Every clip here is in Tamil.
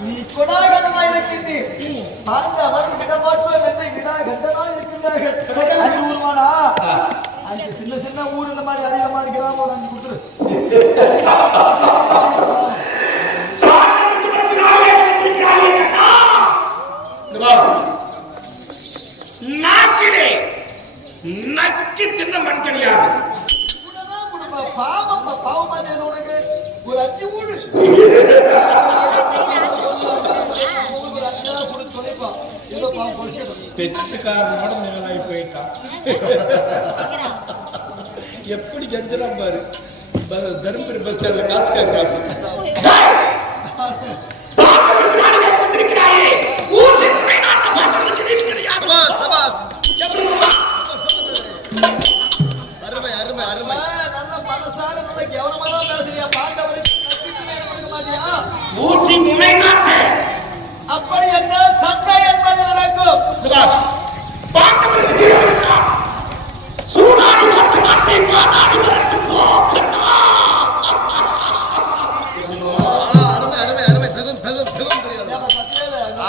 நீ கொடாகண்டமா இருக்கின்றீர் பார்த்த அவர் விடமாட்டோம் என்று விடாகண்டமா இருக்கின்றார்கள் அஞ்சு ஊருமானா அஞ்சு சின்ன சின்ன ஊர் இந்த மாதிரி அடியில மாதிரி கிராமம் அஞ்சு கொடுத்துரு நாக்கிலே நக்கி தின்ன மண் கிடையாது. பாவம் பாவமா உனக்கு ஒரு அஞ்சு ஊரு ஒரு அஞ்சு மேலாகி போயிட்டான் எப்படி கெஞ்சிரான் பாரு. தருமபுரி பஸ் ஸ்டாண்ட்ல காசு கேட்கறாங்க அருமை அருமை அருமை. நல்ல மனசார நல்ல கவனமா தான் பேசுறியா பாண்டவருக்கு மாட்டியா? ஊசி முனை நாட்டு. அப்படி என்ன? தகும் தெரியாது. ஏப்பா, சத்தியவேலு,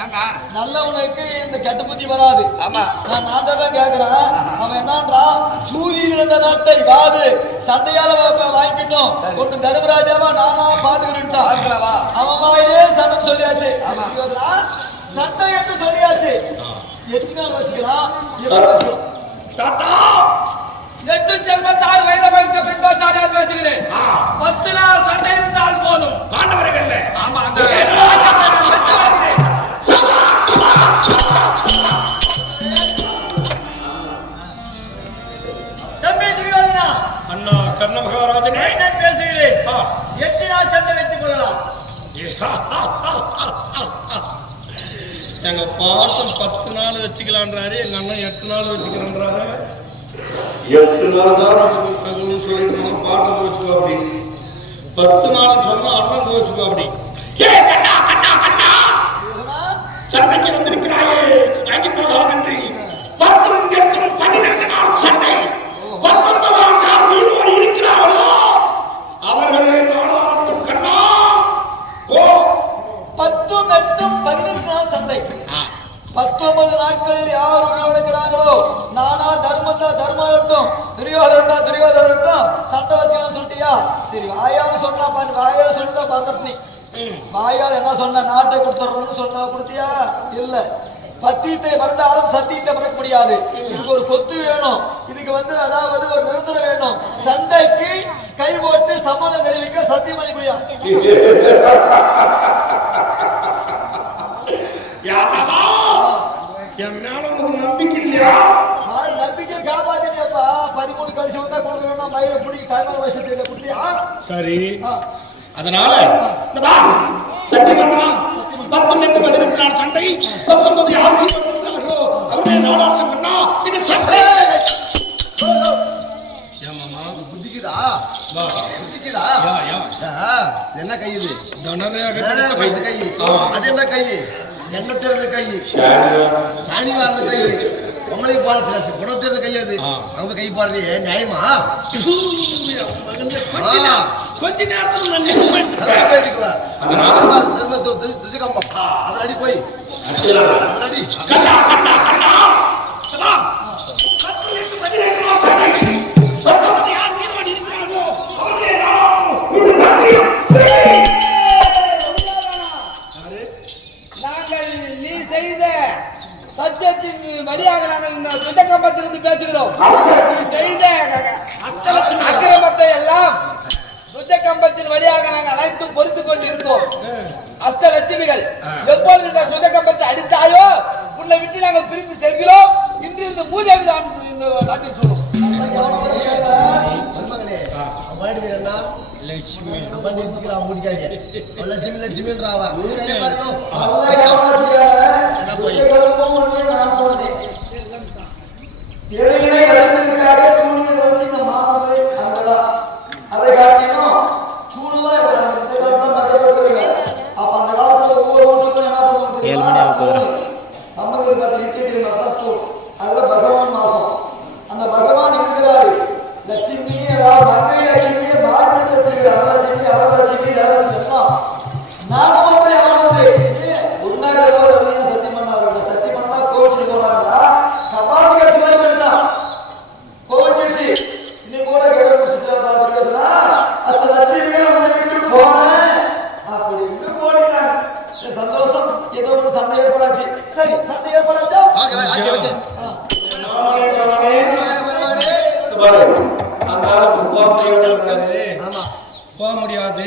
அங்க வாங்க. நல்லவனுக்கு இந்த கெட்ட புத்தி வராது. ஆமா. நான் நாட்டை தான் கேக்குறேன் அவன் என்னன்றா? சூரிய இழந்த நாட்டை வாது. சண்டையால வாங்கிக்கிட்டோம். ஒண்ணு தர்மராஜாவா நானா பாத்துக்கிட்டான் பார்க்கலாவா? அவன் வாயிலே சண்டம் சொல்லியாச்சு. இதுவா? சண்டை என்று சொல்லியாச்சு எத்தனை தாத்தா! எட்டு வயது வைத்த பின்பாட்டாளர் பேசுகிறேன். பத்து நாள் சண்டை இருந்தால் போதும். பாண்டவர்கள் ஆமா அண்ணா கர்ண மகாராஜனே நான் பேசுகிறேன். எட்டு நாள் சண்டை வெற்றி கொள்ளலாம். எங்க பாட்டம் பத்து நாள் வச்சுக்கலான்றாரு எங்க அண்ணன் எட்டு நாள் வச்சுக்கிறேன்றாரு. எட்டு நாள் தான். தகுன்னு சொல்லிட்டு பாட்டம் வச்சுக்கோ அப்படி. பத்து நாள் சொன்னா அண்ணன் வச்சுக்கோ அப்படி. சண்டைக்கு வந்திருக்கிறாயே வாங்கி போகலாம் என்று பத்தொன்பது நாட்களில் யார் உயிரோடு இருக்கிறாங்களோ நானா தர்மம் தான் தர்மம் இருக்கட்டும் துரியோதரன் தான் துரியோதரன் இருக்கட்டும் சண்டை வச்சுக்கணும் சொல்லிட்டியா? சரி வாயால சொன்னா பாரு வாயால சொல்லுதா பார்த்தப் நீ வாயால் என்ன சொன்ன நாட்டை கொடுத்துட்றோம்னு சொன்னா கொடுத்தியா? இல்ல. சத்தியத்தை மறந்தாலும் சத்தியத்தை மறக்க முடியாது. இதுக்கு ஒரு சொத்து வேணும். இதுக்கு வந்து அதாவது ஒரு நிரந்தரம் வேணும். சண்டைக்கு கை போட்டு சம்மதம் தெரிவிக்க சத்தியம் பண்ணி முடியாது என் மேல உனக்கு நம்பிக்கை இல்லையா? நம்பிக்கை காப்பாத்தினியப்பா பதிமூணு கழிச்சு வந்தா கொடுக்க வேண்டாம் மயிரை பிடிக்க தாய்மார் வயசு கொடுத்தியா? சரி. அதனால சத்தியம் பண்ணா பத்து எட்டு பதினெட்டு நாள் சண்டை. பத்தொன்பது யார் அவருடைய நாடாட்டம் பண்ணா இது சண்டை. புத்திக்குதா? புத்திக்குதா? என்ன கை இது? கை. அது என்ன கை? என்ன திறந்த கை? சாணி வார்ந்த கை. உங்களை போல பிளஸ் குணம் திறந்த கை அது. அவங்க கை பாருங்க. நியாயமா? கொஞ்ச நேரத்தில். அதில் அடி போய். அதில் அடி. செய்த சத்தியத்தின் வழியாக நாங்கள் இந்த துஜக்கம்பத்திலிருந்து பேசுகிறோம். செய்த அக்கிரமத்தை எல்லாம் துஜக்கம்பத்தின் வழியாக நாங்கள் அனைத்தும் பொறுத்து கொண்டிருந்தோம் அஷ்டலட்சுமிகள் எப்பொழுது இந்த துஜக்கம்பத்தை அடித்தாயோ बनी इतनी क्या मुड़ गया ये बोला जिमले जिमल रहा हुआ मुड़ गया ये पर लो अल्लाह क्या कर दिया है? ना कोई तेरे को मुड़ गया ना बोल दे तेरे को போக முடியாது.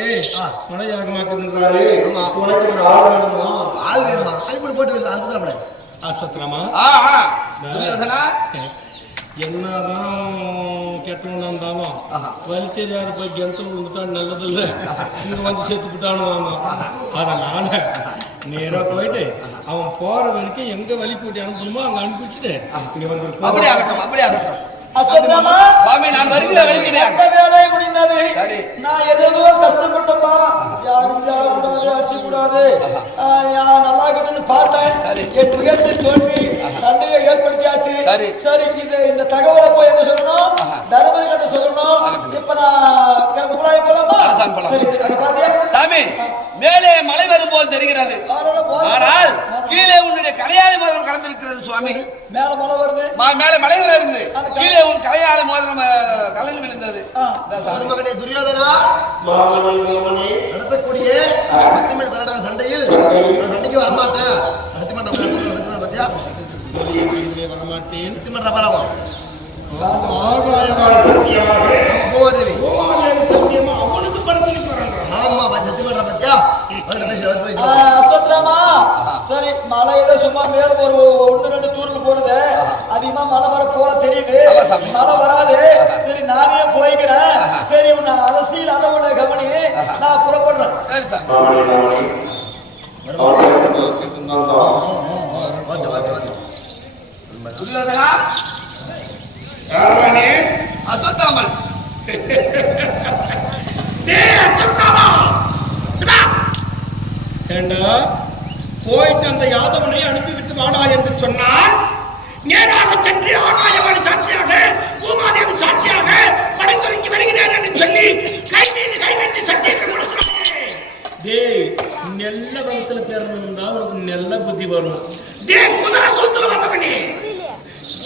மலையாகமாக்குன்றாரு உனக்கு ஒரு ஆள் வேணுமா? ஆள் வேணுமா? கைப்பிடி போட்டு அற்புதம் ஆஸ்பத்திரமா? என்னதான் கெட்டவனா இருந்தாலும் தெரியாத போய் கிணத்துல விழுந்துட்டா நல்லது இல்ல இங்க வந்து செத்து விட்டானுவாங்க. அதனால போயிட்டு அவன் போற வரைக்கும் எங்க வலி கூட்டி அனுப்பணுமோ அங்க அனுப்பிச்சுட்டு இங்க வந்து அப்படி ஆகட்டும் அப்படி ஆகட்டும். அசோகராமா சுவாமி நான் வருகிறேன் வருகிறேன். வேலை முடிந்தது. சரி. நான் ஏதோ கஷ்டப்பட்டப்பா. யாரும் கூடாது நல்லா இருக்கணும்னு பார்த்தேன். என் முயற்சி தோல்வி. சண்டையை ஏற்படுத்தியாச்சு. சரி. சரி இது சாமி மேலே மலை வரும் போல் தெரிகிறது. ஆனால் கீழே உன்னுடைய கரையாளி மோதிரம் கலந்திருக்கிறது சுவாமி. மேல மழை வருது மா- மேலே மலை வர அது கீழே உன் கரையாளி மோதிரம் கலந்து விழுந்தது. மகனே துரியோதனா நடத்தக்கூடிய பத்திமன் கரடான சண்டையில் சண்டைக்கு வரமாட்டேன். பத்தியா வரமாட்டேன். பத்திமன்ற பரவம் ஆகாயமான வரான் ஆமா பத்தியா? அவர் பேசி ஆ, அசோத்ராமா சரி ஏதோ சும்மா மேல ஒரு ஒண்ணு ரெண்டு தூரல் போனது. அதிகமா மழை வர போல தெரியுது. மழை வராது. சரி நானே போய்க்கிறேன். சரி உன்னை அரசியல் அளவுல கவனி நான் புறப்படுறேன். சரி ஏண்டா? போயிட்டு அந்த யாதவனை அனுப்பிவிட்டு வாடா என்று சொன்னான் நேராக சென்று ஆகாயவாணி சாட்சியாக பூமாதேவி சாட்சியாக படைத்துறைக்கு வருகிறேன் என்று சொல்லி கை நீட்டு கை நீட்டி சத்தியத்தை டேய் நெல்ல வகுத்துல பிறந்திருந்தா உனக்கு நெல்ல புத்தி வரும். டேய் குதிரை சூத்துல வந்தவனே.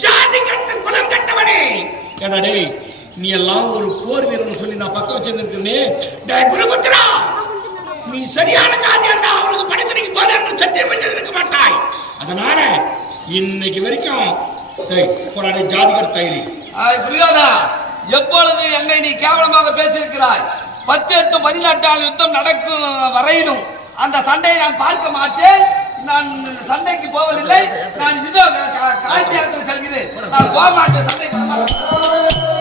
ஜாதி கட்ட குலம் கட்டவனே ஏடா டேய் நீ எல்லாம் ஒரு போர் வீரன் சொல்லி நான் பக்கம் வச்சிருந்திருக்கேனே. டேய் குருபுத்திரா! நீ சரியான ஜாதியாண்டா. அவனுக்கு படைத்துறைக்கு போல என்று சத்தியம் செஞ்சிருக்க மாட்டாய். அதனால இன்னைக்கு வரைக்கும் போராடி ஜாதி கட்ட தைரி. ஆய், எப்பொழுது என்னை நீ கேவலமாக பேசியிருக்கிறாய்? பத்து எட்டு பதினெட்டாம் யுத்தம் நடக்கும் வரையிலும் அந்த சண்டையை நான் பார்க்க மாட்டேன். நான் சண்டைக்கு போவதில்லை. நான் இதோ க- செல்கிறேன். நான் போக மாட்டேன். சண்டைக்கு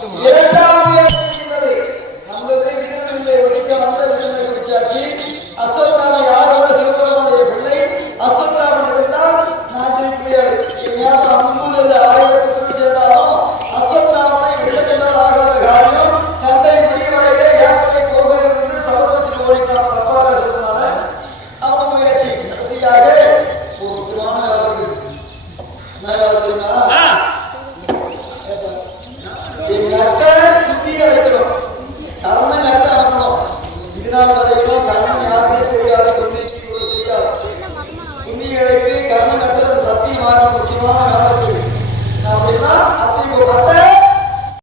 importa, mano.